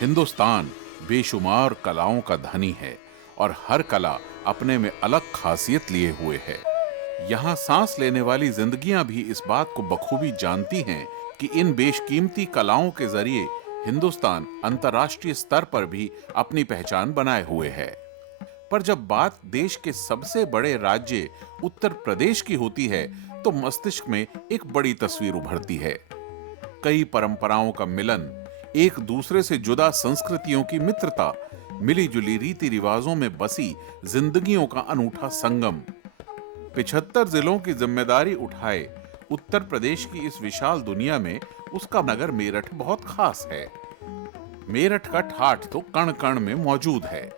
हिंदुस्तान बेशुमार कलाओं का धनी है और हर कला अपने में अलग खासियत लिए हुए है। यहाँ सांस लेने वाली जिंदगियां भी इस बात को बखूबी जानती हैं कि इन बेशकीमती कलाओं के जरिए हिंदुस्तान अंतर्राष्ट्रीय स्तर पर भी अपनी पहचान बनाए हुए है। पर जब बात देश के सबसे बड़े राज्य उत्तर प्रदेश की होती है तो मस्तिष्क में एक बड़ी तस्वीर उभरती है। कई परंपराओं का मिलन, एक दूसरे से जुदा संस्कृतियों की मित्रता, मिली-जुली रीति रिवाजों में बसी जिंदगियों का अनूठा संगम। 75 जिलों की जिम्मेदारी उठाए उत्तर प्रदेश की इस विशाल दुनिया में उसका नगर मेरठ बहुत खास है। मेरठ का ठाठ तो कण कण में मौजूद है,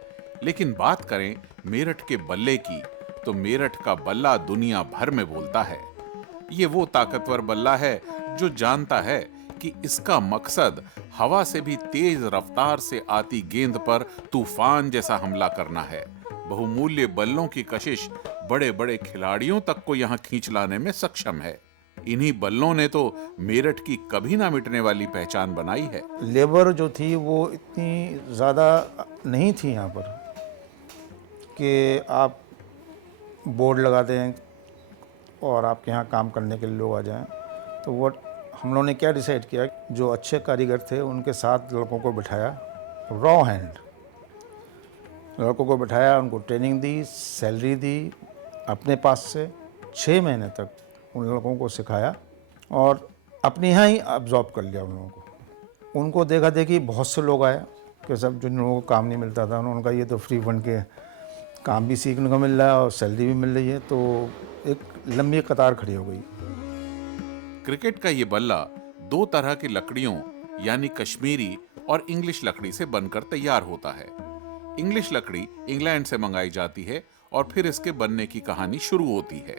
लेकिन बात करें मेरठ के बल्ले की तो मेरठ का बल्ला दुनिया भर में बोलता है। ये वो ताकतवर बल्ला है जो जानता है कि इसका मकसद हवा से भी तेज रफ्तार से आती गेंद पर तूफान जैसा हमला करना है। बहुमूल्य बल्लों की कशिश बड़े बड़े खिलाड़ियों तक को यहाँ खींच लाने में सक्षम है। इन्हीं बल्लों ने तो मेरठ की कभी ना मिटने वाली पहचान बनाई है। लेबर जो थी वो इतनी ज़्यादा नहीं थी यहाँ पर कि आप बोर्ड लगा दें और आपके यहाँ काम करने के लिए लोग आ जाएं। तो वो हम लोगों ने क्या डिसाइड किया, जो अच्छे कारीगर थे उनके साथ लड़कों को बिठाया, रॉ हैंड लड़कों को बिठाया, उनको ट्रेनिंग दी, सैलरी दी, अपने पास से 6 महीने तक उन लड़कों को सिखाया और अपने यहाँ ही अब्जॉर्ब कर लिया उन लोगों को। उनको देखा देखी बहुत से लोग आए कि सब जिन लोगों को काम नहीं मिलता था उन्होंने कहा ये तो फ्री फंड के काम भी सीखने को मिल रहा है और सैलरी भी मिल रही है, तो एक लंबी कतार खड़ी हो गई। क्रिकेट का ये बल्ला 2 तरह की लकड़ियों यानी कश्मीरी और इंग्लिश लकड़ी से बनकर तैयार होता है। इंग्लिश लकड़ी इंग्लैंड से मंगाई जाती है और फिर इसके बनने की कहानी शुरू होती है।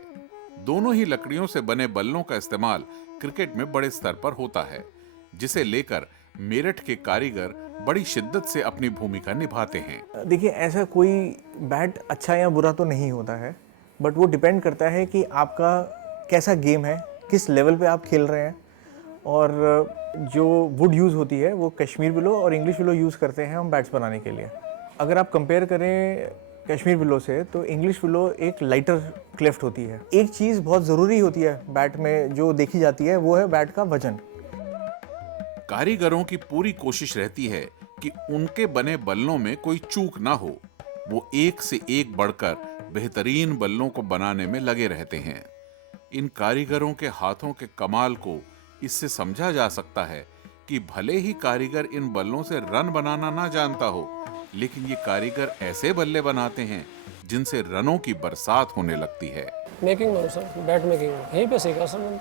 दोनों ही लकड़ियों से बने बल्लों का इस्तेमाल क्रिकेट में बड़े स्तर पर होता है, जिसे लेकर मेरठ के कारीगर बड़ी शिद्दत से अपनी भूमिका निभाते हैं। देखिए, ऐसा कोई बैट अच्छा या बुरा तो नहीं होता है, बट वो डिपेंड करता है कि आपका कैसा गेम है, किस लेवल पे आप खेल रहे हैं। और जो वुड यूज़ होती है वो कश्मीर विलो और इंग्लिश विलो यूज़ करते हैं हम बैट्स बनाने के लिए। अगर आप कंपेयर करें कश्मीर विलो से तो इंग्लिश विलो एक लाइटर क्लेफ्ट होती है। एक चीज़ बहुत ज़रूरी होती है बैट में जो देखी जाती है वो है बैट का वजन। कारीगरों की पूरी कोशिश रहती है कि उनके बने बल्लों में कोई चूक ना हो। वो एक से एक बढ़कर बेहतरीन बल्लों को बनाने में लगे रहते हैं। इन कारीगरों के हाथों के कमाल को इससे समझा जा सकता है कि भले ही कारीगर इन बल्लों से रन बनाना ना जानता हो, लेकिन ये कारीगर ऐसे बल्ले बनाते हैं जिनसे रनों की बरसात होने लगती है। मेकिंग में सर, बैट मेकिंग यहीं पे सीखा सर मैंने।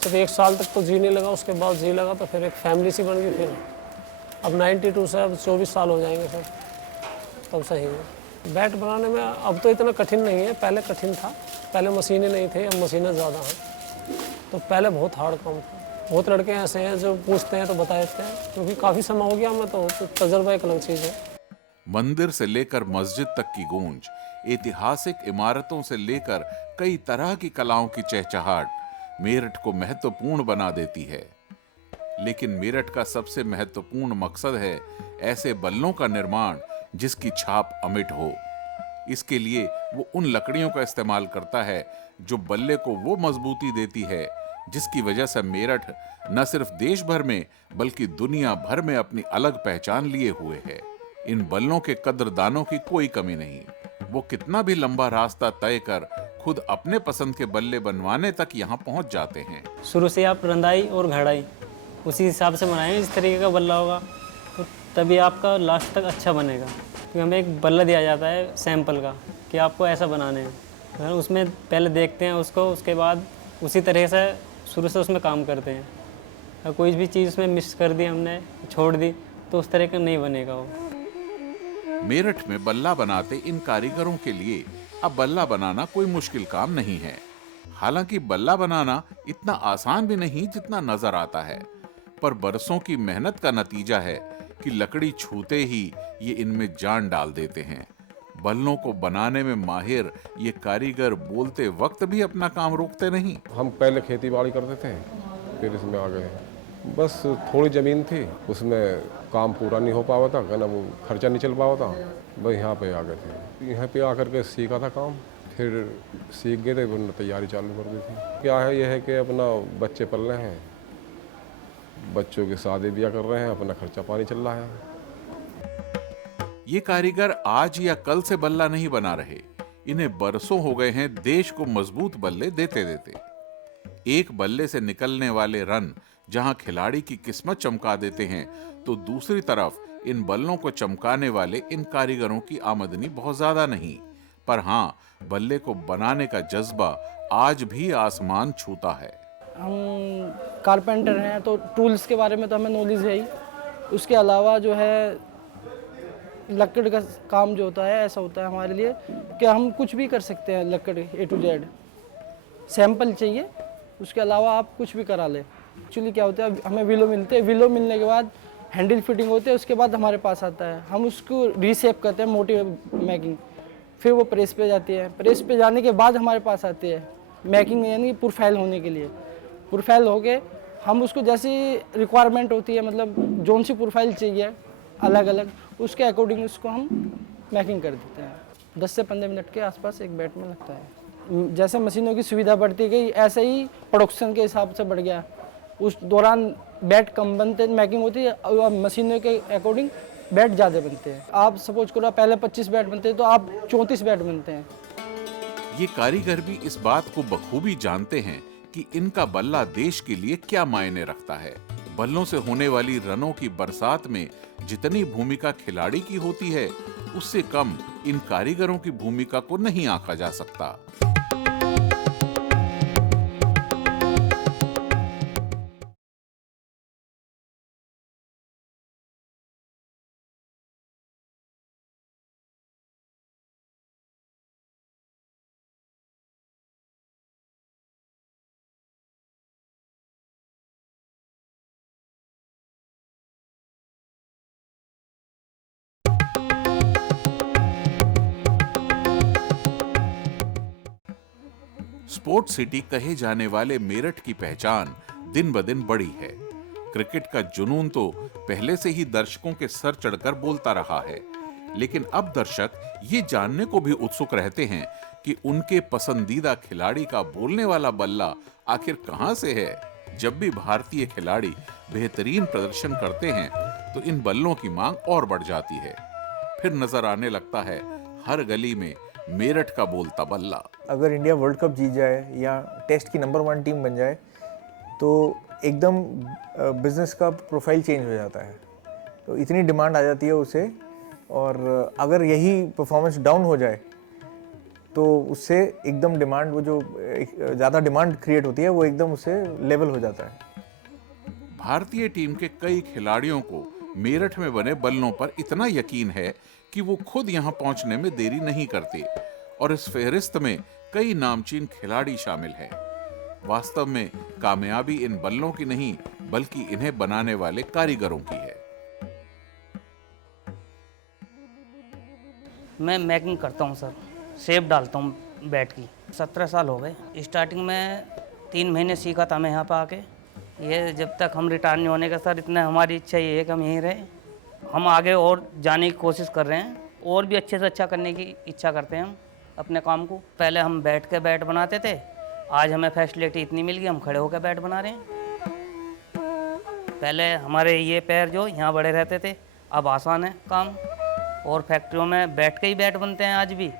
सिर्फ 1 साल तक तो जी नहीं लगा, उसके बाद जी लगा तो फिर एक फैमिली सी बन गई। फिर अब 92 से अब 24 साल हो जाएंगे सर, तब सही है। बैट बनाने में अब तो इतना कठिन नहीं है, पहले कठिन था। पहले मशीनें नहीं थे, अब मशीनें ज़्यादा हैं। तो पहले बहुत हार्ड काम था। बहुत लड़के ऐसे हैं जो पूछते हैं तो बता देते हैं, क्योंकि काफ़ी समय हो गया हमें, तो तजर्बा एक अलग चीज़ है। मंदिर से लेकर मस्जिद तक की गूंज, ऐतिहासिक इमारतों से लेकर कई तरह की कलाओं की चहचहाट मेरठ को महत्वपूर्ण बना देती है। लेकिन मेरठ का सबसे महत्वपूर्ण मकसद है ऐसे बल्लों का निर्माण जिसकी छाप अमिट हो। इसके लिए वो उन लकड़ियों का इस्तेमाल करता है जो बल्ले को वो मजबूती देती है जिसकी वजह से मेरठ न सिर्फ देश भर में बल्कि दुनिया भर में अपनी अलग पहचान लिए हुए है। इन बल्लों के कद्रदानों की कोई कमी नहीं। वो कितना भी लंबा रास्ता तय कर खुद अपने पसंद के बल्ले बनवाने तक यहाँ पहुँच जाते हैं। शुरू से आप रंधाई और घड़ाई उसी हिसाब से बनाएं, इस तरीके का बल्ला होगा तो तभी आपका लास्ट तक अच्छा बनेगा। क्योंकि हमें एक बल्ला दिया जाता है सैंपल का कि आपको ऐसा बनाने हैं, उसमें पहले देखते हैं उसको, उसके बाद उसी तरह से शुरू से उसमें काम करते हैं। अगर कोई भी चीज़ उसमें मिस कर दी हमने, छोड़ दी, तो उस तरह का नहीं बनेगा वो। मेरठ में बल्ला बनाते इन कारीगरों के लिए अब बल्ला बनाना कोई मुश्किल काम नहीं है। हालांकि बल्ला बनाना इतना आसान भी नहीं जितना नजर आता है, पर बरसों की मेहनत का नतीजा है कि लकड़ी छूते ही ये इनमें जान डाल देते हैं। बल्लों को बनाने में माहिर ये कारीगर बोलते वक्त भी अपना काम रोकते नहीं। हम पहले खेती बाड़ी करते थे, फिर इसमें आ गए। बस थोड़ी ज़मीन थी, उसमें काम पूरा नहीं हो पावा था, कहना वो खर्चा नहीं चल पावा था, बस यहाँ पे आ गए थे। यहाँ पे आकर के सीखा था काम, फिर सीख गए थे, फिर तैयारी चालू कर दी थी। क्या है, यह है कि अपना बच्चे पल रहे हैं, बच्चों के शादी ब्याह कर रहे हैं, अपना खर्चा पानी चल रहा है। ये कारीगर आज या कल से बल्ला नहीं बना रहे, इन्हें बरसों हो गए हैं देश को मजबूत बल्ले देते देते। एक बल्ले से निकलने वाले रन जहां खिलाड़ी की किस्मत चमका देते हैं, तो दूसरी तरफ इन बल्लों को चमकाने वाले इन कारीगरों की आमदनी बहुत ज्यादा नहीं, पर हाँ, बल्ले को बनाने का जज्बा आज भी आसमान छूता है। हम कारपेंटर हैं तो टूल्स के बारे में तो हमें नॉलेज है ही। उसके अलावा जो है लकड़ का काम जो होता है, ऐसा होता है हमारे लिए कि हम कुछ भी कर सकते हैं। लकड़ A to Z सैंपल चाहिए, उसके अलावा आप कुछ भी करा लें। एक्चुअली क्या होता है, हमें विलो मिलते हैं, विलो मिलने के बाद हैंडल फिटिंग होते हैं, उसके बाद हमारे पास आता है, हम उसको रीसेप करते हैं, मोटी मैकिंग, फिर वो प्रेस पे जाती है। प्रेस पे जाने के बाद हमारे पास आती है मैकिंग, यानी प्रोफाइल होने के लिए। प्रोफाइल हो गए, हम उसको जैसी रिक्वायरमेंट होती है, मतलब जोन सी प्रोफाइल चाहिए अलग अलग, उसके अकॉर्डिंग उसको हम मैकिंग कर देते हैं। 10 से 15 मिनट के आसपास एक बैट में लगता है। जैसे मशीनों की सुविधा बढ़ती गई, ऐसे ही प्रोडक्शन के हिसाब से बढ़ गया। उस दौरान बैट कम बनते, मैकिंग होती है, और मशीनों के अकॉर्डिंग बैट ज़्यादा बनते हैं। आप सपोज करो पहले 25 बैट बनते हैं, तो आप 34 बैट बनते हैं। ये कारीगर भी इस बात को बखूबी जानते हैं कि इनका बल्ला देश के लिए क्या मायने रखता है। बल्लों से होने वाली रनों की बरसात में जितनी भूमिका खिलाड़ी की होती है, उससे कम इन कारीगरों की भूमिका को नहीं आंका जा सकता। स्पोर्ट्स सिटी कहे जाने वाले मेरठ की पहचान दिन ब दिन बढ़ी है। क्रिकेट का जुनून तो पहले से ही दर्शकों के सर चढ़कर बोलता रहा है, लेकिन अब दर्शक ये जानने को भी उत्सुक रहते हैं कि उनके पसंदीदा खिलाड़ी का बोलने वाला बल्ला आखिर कहां से है। जब भी भारतीय खिलाड़ी बेहतरीन प्रदर्शन करते हैं, तो इन बल्लों की मांग और बढ़ जाती है। फिर नजर आने लगता है हर गली में मेरठ का बोलता बल्ला। अगर इंडिया वर्ल्ड कप जीत जाए या टेस्ट की नंबर 1 टीम बन जाए, तो एकदम बिजनेस का प्रोफाइल चेंज हो जाता है। तो इतनी डिमांड आ जाती है उसे, और अगर यही परफॉर्मेंस डाउन हो जाए, तो उससे एकदम डिमांड, वो जो ज़्यादा डिमांड क्रिएट होती है, वो एकदम उससे लेवल हो जाता है। भारतीय टीम के कई खिलाड़ियों को मेरठ में बने बल्लों पर इतना यकीन है कि वो खुद यहां पहुंचने में देरी नहीं करते, और इस फहरिस्त में कई नामचीन खिलाड़ी शामिल हैं। वास्तव में कामयाबी इन बल्लों की नहीं, बल्कि इन्हें बनाने वाले कारीगरों की है। मैं मैकिंग करता हूँ सर, शेप डालता हूँ बैट की। 17 साल हो गए। स्टार्टिंग में 3 महीने सीखा था मैं यहाँ पर आके। ये जब तक हम रिटायर नहीं होने का सर, इतना हमारी इच्छा ये है कि हम यहीं रहें। हम आगे और जाने की कोशिश कर रहे हैं, और भी अच्छे से अच्छा करने की इच्छा करते हैं हम अपने काम को। पहले हम बैठ के बैट बनाते थे, आज हमें फैसिलिटी इतनी मिल गई, हम खड़े होकर बैट बना रहे हैं। पहले हमारे ये पैर जो यहाँ बड़े रहते थे, अब आसान है काम। और फैक्ट्रियों में बैठ के ही बैट बनते हैं आज भी,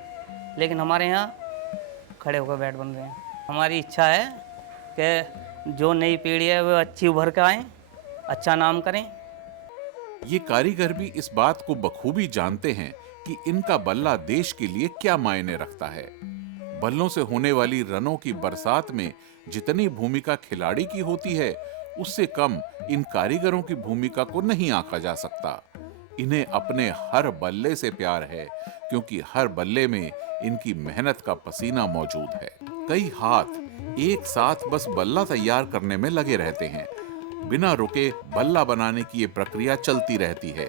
लेकिन हमारे यहाँ खड़े होकर बैट बन रहे हैं। हमारी इच्छा है कि जो नई पीढ़ी है वो अच्छी उभर के आए, अच्छा नाम करें। ये कारीगर भी इस बात को बखूबी जानते हैं कि इनका बल्ला देश के लिए क्या मायने रखता है। बल्लों से होने वाली रनों की बरसात में जितनी भूमिका खिलाड़ी की होती है, उससे कम इन कारीगरों की भूमिका को नहीं आंका जा सकता। इन्हें अपने हर बल्ले से प्यार है, क्योंकि हर बल्ले में इनकी मेहनत का पसीना मौजूद है। कई हाथ एक साथ बस बल्ला तैयार करने में लगे रहते हैं। बिना रुके बल्ला बनाने की ये प्रक्रिया चलती रहती है।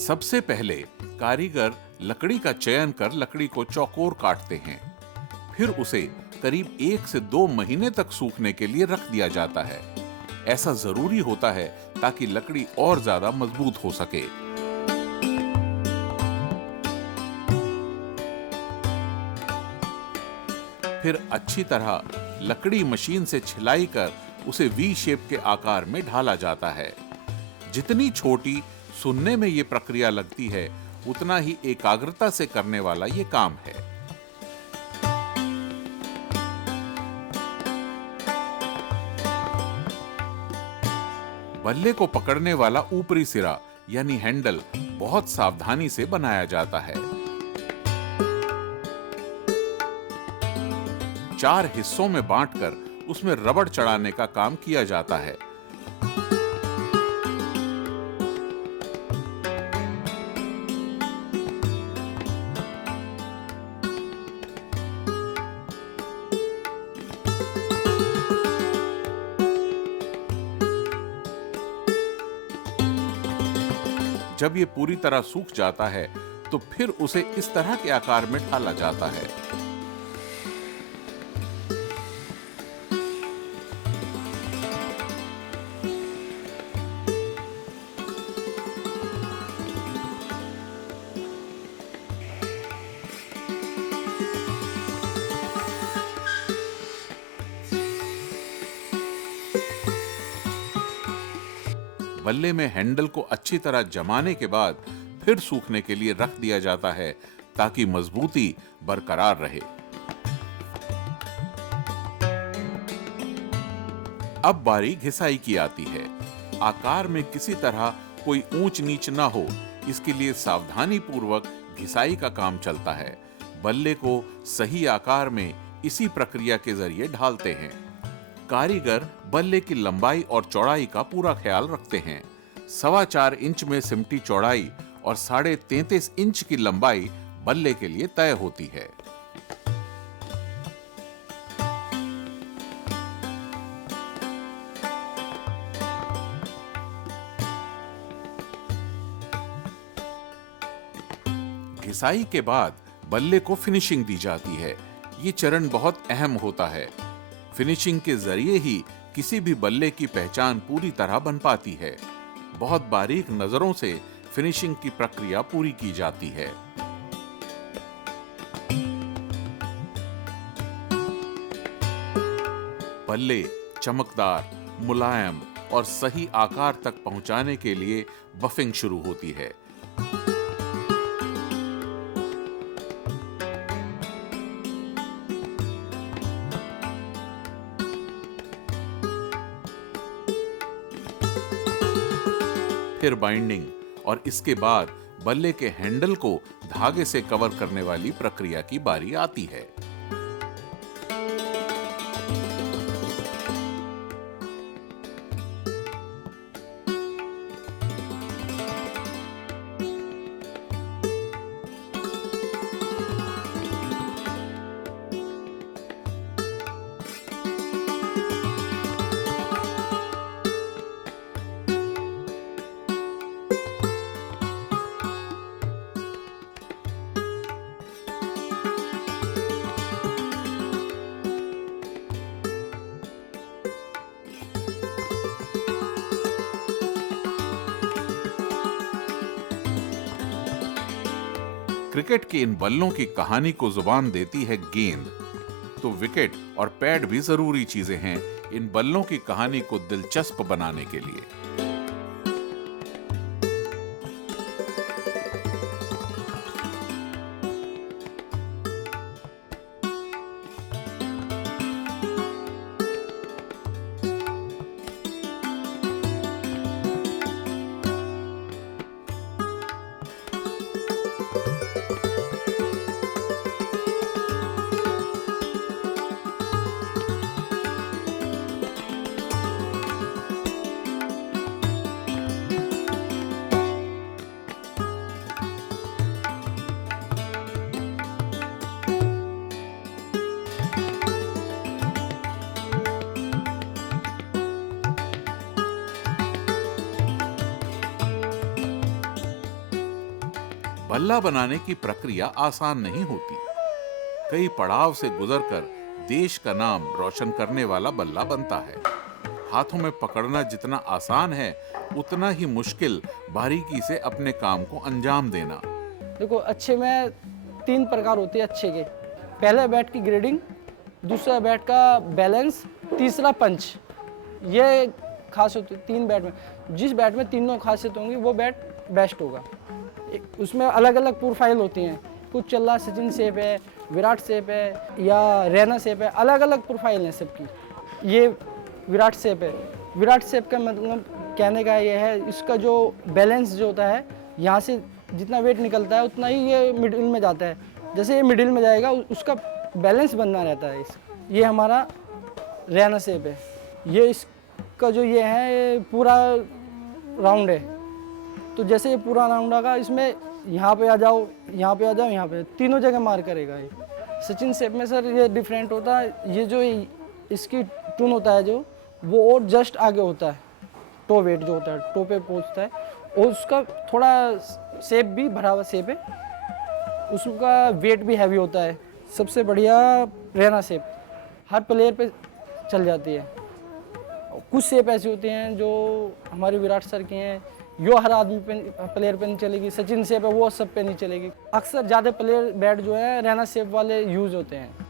सबसे पहले कारीगर लकड़ी का चयन कर लकड़ी को चौकोर काटते हैं। फिर उसे करीब 1 से 2 महीने तक सूखने के लिए रख दिया जाता है। ऐसा जरूरी होता है ताकि लकड़ी और ज्यादा मजबूत हो सके। फिर अच्छी तरह लकड़ी मशीन से छिलाई कर उसे वी शेप के आकार में ढाला जाता है। जितनी छोटी सुनने में ये प्रक्रिया लगती है, उतना ही एकाग्रता से करने वाला ये काम है। बल्ले को पकड़ने वाला ऊपरी सिरा यानी हैंडल बहुत सावधानी से बनाया जाता है। 4 हिस्सों में बांटकर उसमें रबड़ चढ़ाने का काम किया जाता है। जब ये पूरी तरह सूख जाता है तो फिर उसे इस तरह के आकार में ढाला जाता है। बल्ले में हैंडल को अच्छी तरह जमाने के बाद फिर सूखने के लिए रख दिया जाता है ताकि मजबूती बरकरार रहे। अब बारी घिसाई की आती है। आकार में किसी तरह कोई ऊंच नीच ना हो, इसके लिए सावधानी पूर्वक घिसाई का काम चलता है। बल्ले को सही आकार में इसी प्रक्रिया के जरिए ढालते हैं। कारीगर बल्ले की लंबाई और चौड़ाई का पूरा ख्याल रखते हैं। 4.25 इंच में सिमटी चौड़ाई और 33.5 इंच की लंबाई बल्ले के लिए तय होती है। घिसाई के बाद बल्ले को फिनिशिंग दी जाती है। ये चरण बहुत अहम होता है। फिनिशिंग के जरिए ही किसी भी बल्ले की पहचान पूरी तरह बन पाती है। बहुत बारीक नजरों से फिनिशिंग की प्रक्रिया पूरी की जाती है। बल्ले चमकदार, मुलायम और सही आकार तक पहुंचाने के लिए बफिंग शुरू होती है। फिर बाइंडिंग और इसके बाद बल्ले के हैंडल को धागे से कवर करने वाली प्रक्रिया की बारी आती है। क्रिकेट के इन बल्लों की कहानी को जुबान देती है गेंद। तो विकेट और पैड भी जरूरी चीजें हैं इन बल्लों की कहानी को दिलचस्प बनाने के लिए। बल्ला बनाने की प्रक्रिया आसान नहीं होती। कई पड़ाव से गुजरकर देश का नाम रोशन करने वाला बल्ला बनता है। हाथों में पकड़ना जितना आसान है, उतना ही मुश्किल बारीकी से अपने काम को अंजाम देना। देखो, अच्छे में 3 प्रकार होते हैं अच्छे के। पहला बैट की ग्रेडिंग, दूसरा बैट का बैलेंस, तीसरा पंच। ये खास होती है 3 बैट में। जिस बैट में तीनों खासियत होंगी वो बैट बेस्ट होगा। उसमें अलग अलग प्रोफाइल होती हैं। कुछ चल रहा सचिन शेप है, विराट शेप है या रैना शेप है, अलग अलग प्रोफाइल हैं सबकी। ये विराट शेप है। विराट शेप का मतलब कहने का ये है, इसका जो बैलेंस जो होता है, यहाँ से जितना वेट निकलता है उतना ही ये मिडिल में जाता है। जैसे ये मिडिल में जाएगा उसका बैलेंस बनना रहता है। ये हमारा रैना शेप है। ये इसका जो ये है, ये पूरा राउंड है। तो जैसे ये पूरा राउंड आगा, इसमें यहाँ पे आ जाओ, यहाँ पे आ जाओ, यहाँ पे, तीनों जगह मार करेगा ये। सचिन शेप में सर ये डिफरेंट होता है। ये जो इसकी टून होता है जो, वो और जस्ट आगे होता है। टो वेट जो होता है, टो पे पहुँचता है, और उसका थोड़ा शेप भी भरा हुआ शेप है, उसका वेट भी हैवी होता है। सबसे बढ़िया रैना शेप हर प्लेयर पे चल जाती है। कुछ शेप ऐसी होती हैं जो हमारे विराट सर की हैं, यो हर आदमी पे प्लेयर पे नहीं चलेगी। सचिन शेप है वो सब पे नहीं चलेगी। अक्सर ज़्यादा प्लेयर बैट जो है रैना शेप वाले यूज होते हैं।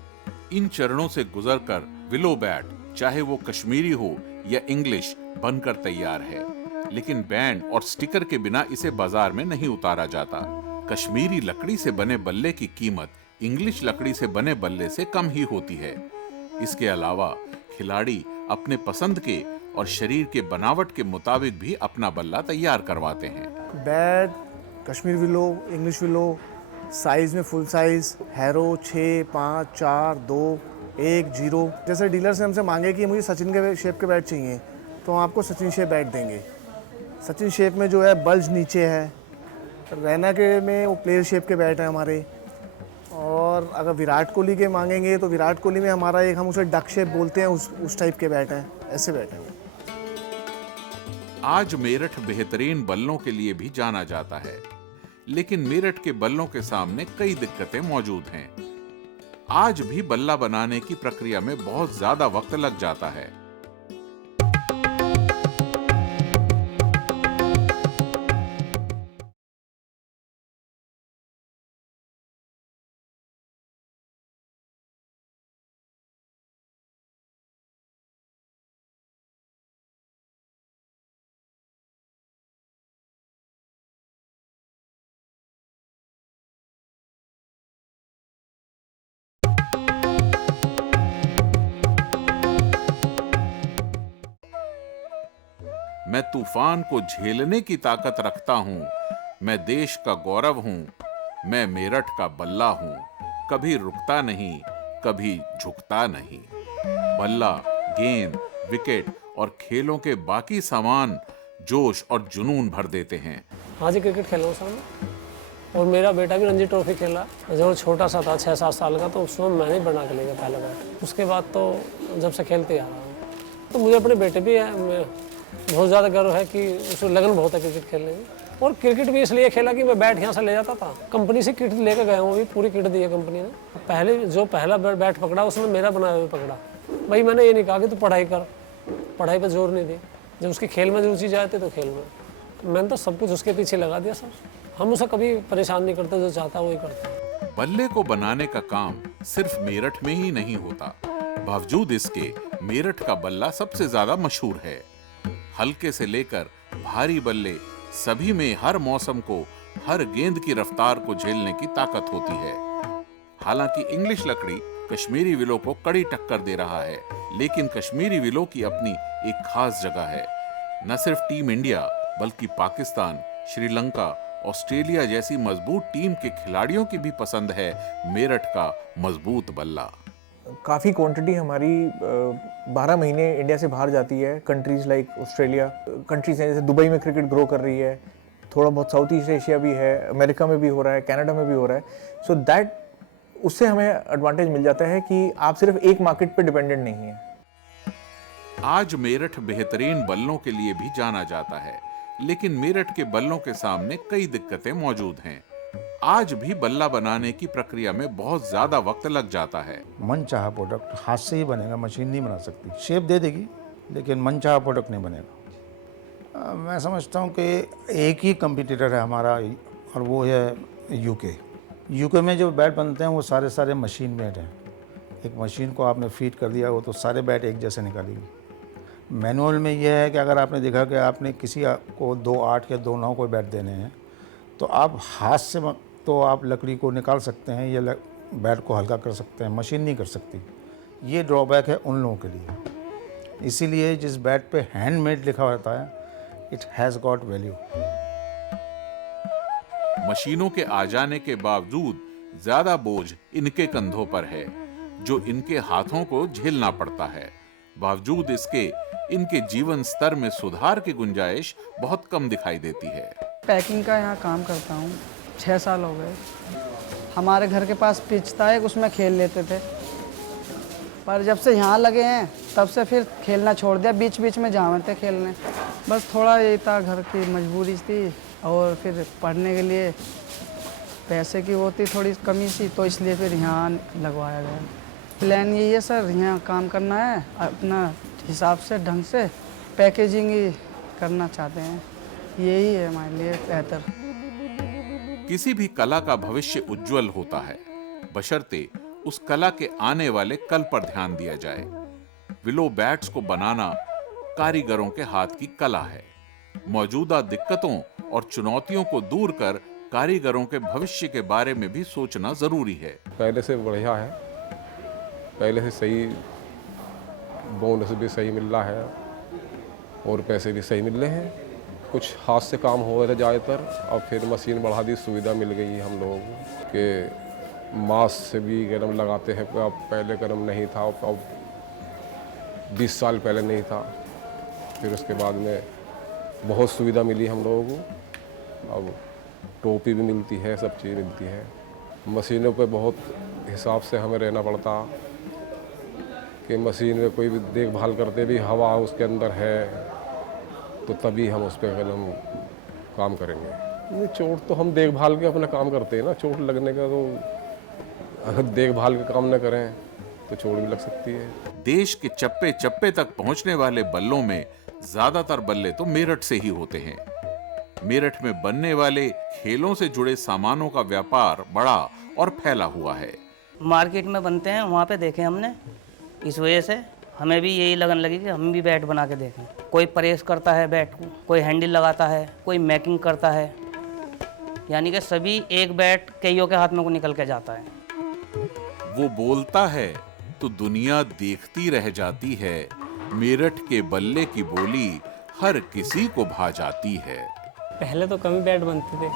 इन चरणों से गुजरकर विलो बैट, चाहे वो कश्मीरी हो या इंग्लिश, बनकर तैयार है। लेकिन बैंड और स्टिकर के बिना इसे बाजार में नहीं उतारा जाता। कश्मीरी लकड़ी से बने बल्ले की कीमत इंग्लिश लकड़ी से बने बल्ले से कम ही होती है। इसके अलावा खिलाड़ी अपने पसंद के और शरीर के बनावट के मुताबिक भी अपना बल्ला तैयार करवाते हैं। Bat Kashmir willow, English willow, size में फुल साइज़, हैरो 6, 5, 4, 2, 1, 0। जैसे डीलर से हमसे मांगे कि मुझे सचिन के शेप के बैट चाहिए, तो हम आपको सचिन शेप बैट देंगे। सचिन शेप में जो है बल्ज नीचे है। रैना के में वो प्लेयर शेप के बैट हैं हमारे। और अगर विराट कोहली के मांगेंगे तो विराट कोहली में हमारा एक, हम उसे डक शेप बोलते हैं, उस टाइप के बैट हैं। ऐसे बैट हैं। आज मेरठ बेहतरीन बल्लों के लिए भी जाना जाता है, लेकिन मेरठ के बल्लों के सामने कई दिक्कतें मौजूद हैं। आज भी बल्ला बनाने की प्रक्रिया में बहुत ज्यादा वक्त लग जाता है। मैं तूफान को झेलने की ताकत रखता हूँ, मैं देश का गौरव हूँ, मैं मेरठ का बल्ला हूँ, कभी रुकता नहीं, कभी झुकता नहीं। बल्ला, गेंद, विकेट और खेलों के बाकी सामान जोश और जुनून भर देते हैं। हाँ जी, क्रिकेट खेला हूँ सर मैं, और मेरा बेटा भी रणजी ट्रॉफी खेला। जब छोटा सा था 6-7 साल का, तो उसमें मैंने ही बना के ले गया पहला बैट। उसके बाद तो जब से खेलते आ रहा हूँ, तो मुझे अपने बेटे भी बहुत ज़्यादा गर्व है कि उसको लगन बहुत है क्रिकेट खेलने में। और क्रिकेट भी इसलिए खेला कि मैं बैट यहाँ से ले जाता था, कंपनी से किट लेकर गया हूँ, अभी पूरी किट दी है कंपनी ने। पहले जो पहला बैट पकड़ा उसने मेरा बनाया हुआ पकड़ा। भाई मैंने ये नहीं कहा कि तू पढ़ाई कर, पढ़ाई पर जोर नहीं दी। जब उसकी खेल में रुचि जाती तो खेल में, मैंने तो सब कुछ उसके पीछे लगा दिया सर। हम उसे कभी परेशान नहीं करते, जो चाहता वही करते। बल्ले को बनाने का काम सिर्फ मेरठ में ही नहीं होता, बावजूद इसके मेरठ का बल्ला सबसे ज्यादा मशहूर है। हल्के से लेकर भारी बल्ले सभी में हर मौसम को, हर गेंद की रफ्तार को झेलने की ताकत होती है। हालांकि इंग्लिश लकड़ी कश्मीरी विलो को कड़ी टक्कर दे रहा है, लेकिन कश्मीरी विलो की अपनी एक खास जगह है। न सिर्फ टीम इंडिया बल्कि पाकिस्तान, श्रीलंका, ऑस्ट्रेलिया जैसी मजबूत टीम के खिलाड़ियों की भी पसंद है मेरठ का मजबूत बल्ला। काफ़ी क्वांटिटी हमारी 12 महीने इंडिया से बाहर जाती है। कंट्रीज़ लाइक ऑस्ट्रेलिया, कंट्रीज़ हैं जैसे दुबई में क्रिकेट ग्रो कर रही है, थोड़ा बहुत साउथ ईस्ट एशिया भी है, अमेरिका में भी हो रहा है, कनाडा में भी हो रहा है। सो दैट उससे हमें एडवांटेज मिल जाता है कि आप सिर्फ एक मार्केट पे डिपेंडेंट नहीं है। आज मेरठ बेहतरीन बल्लों के लिए भी जाना जाता है, लेकिन मेरठ के बल्लों के सामने कई दिक्कतें मौजूद हैं। आज भी बल्ला बनाने की प्रक्रिया में बहुत ज्यादा वक्त लग जाता है। मनचाहा प्रोडक्ट हाथ से ही बनेगा, मशीन नहीं बना सकती। शेप दे देगी लेकिन मनचाहा प्रोडक्ट नहीं बनेगा। मैं समझता हूँ कि एक ही कंपटीटर है हमारा और वो है यूके में जो बैट बनते हैं वो सारे मशीन मेड हैं। एक मशीन को आपने फीड कर दिया वो तो सारे बैट एक जैसे निकालेगी। मैनुअल में यह है कि अगर आपने देखा कि आपने किसी को 2-8 या 2-9 कोई बैट देने हैं तो आप हाथ से तो आप लकड़ी को निकाल सकते हैं या बैट को हल्का कर सकते हैं, मशीन नहीं कर सकती। ये ड्रॉबैक है उन लोगों के लिए। इसीलिए जिस बैट पे हैंडमेड लिखा होता है इट हैज़ गॉट वैल्यू। मशीनों के आ जाने के बावजूद ज्यादा बोझ इनके कंधों पर है जो इनके हाथों को झेलना पड़ता है। बावजूद इसके इनके जीवन स्तर में सुधार की गुंजाइश बहुत कम दिखाई देती है। पैकिंग का यहाँ काम करता हूँ, 6 साल हो गए। हमारे घर के पास पिच था एक, उसमें खेल लेते थे, पर जब से यहाँ लगे हैं तब से फिर खेलना छोड़ दिया। बीच बीच में जाते थे खेलने, बस थोड़ा ये था घर की मजबूरी थी और फिर पढ़ने के लिए पैसे की वो थी थोड़ी कमी सी, तो इसलिए फिर यहाँ लगवाया गया। प्लान यही है सर, यहाँ काम करना है अपना हिसाब से, ढंग से पैकेजिंग ही करना चाहते हैं। यही है हमारे लिए बेहतर। किसी भी कला का भविष्य उज्जवल होता है बशर्ते उस कला के आने वाले कल पर ध्यान दिया जाए। विलो बैट्स को बनाना कारीगरों के हाथ की कला है। मौजूदा दिक्कतों और चुनौतियों को दूर कर कारीगरों के भविष्य के बारे में भी सोचना जरूरी है। पहले से बढ़िया है, पहले से सही बोनस भी सही मिल रहा है और पैसे भी सही मिल रहे हैं। कुछ हाथ से काम हो रहा है ज़्यादातर, अब फिर मशीन बढ़ा दी, सुविधा मिल गई हम लोगों को कि मास से भी गरम लगाते हैं। अब पहले गरम नहीं था, अब 20 साल पहले नहीं था। फिर उसके बाद में बहुत सुविधा मिली हम लोगों को। अब टोपी भी मिलती है, सब चीज़ मिलती है। मशीनों पे बहुत हिसाब से हमें रहना पड़ता कि मशीन में कोई भी देखभाल करते भी हवा उसके अंदर है तो तभी हम उस पर हम काम करेंगे। ये चोट तो हम देखभाल के अपना काम करते हैं ना, चोट लगने का तो अगर देखभाल के काम न करें तो चोट भी लग सकती है। देश के चप्पे चप्पे तक पहुंचने वाले बल्लों में ज्यादातर बल्ले तो मेरठ से ही होते हैं। मेरठ में बनने वाले खेलों से जुड़े सामानों का व्यापार बड़ा और फैला हुआ है। मार्केट में बनते हैं, वहाँ पे देखे हमने, इस वजह से हमें भी यही लगन लगी कि हम भी बैट बना के देखें। कोई प्रेस करता है बैट को, कोई हैंडल लगाता है, कोई मैकिंग करता है, यानी कि सभी एक बैट कईयों के हाथ में को निकल के जाता है। वो बोलता है तो दुनिया देखती रह जाती है, मेरठ के बल्ले की बोली हर किसी को भा जाती है। पहले तो कम ही बैट बनते थे,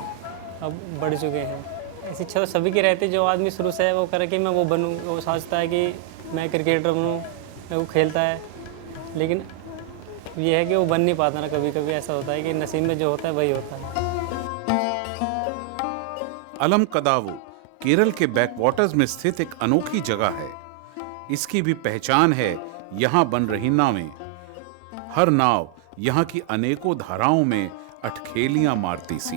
अब बढ़ चुके हैं। ऐसी इच्छा तो सभी की रहती है, जो आदमी शुरू से है वो करे कि मैं वो बनूं, वो सोचता है कि मैं क्रिकेटर बनूं, मैं वो खेलता है, लेकिन ये है कि वो बन नहीं पाता ना। कभी कभी ऐसा होता है कि नसीब में जो होता है वही होता है। अलमकदावु केरल के बैकवाटर्स में स्थित एक अनोखी जगह है। इसकी भी पहचान है यहाँ बन रही नावें। हर नाव यहाँ की अनेकों धाराओं में अटखेलियां मारती सी।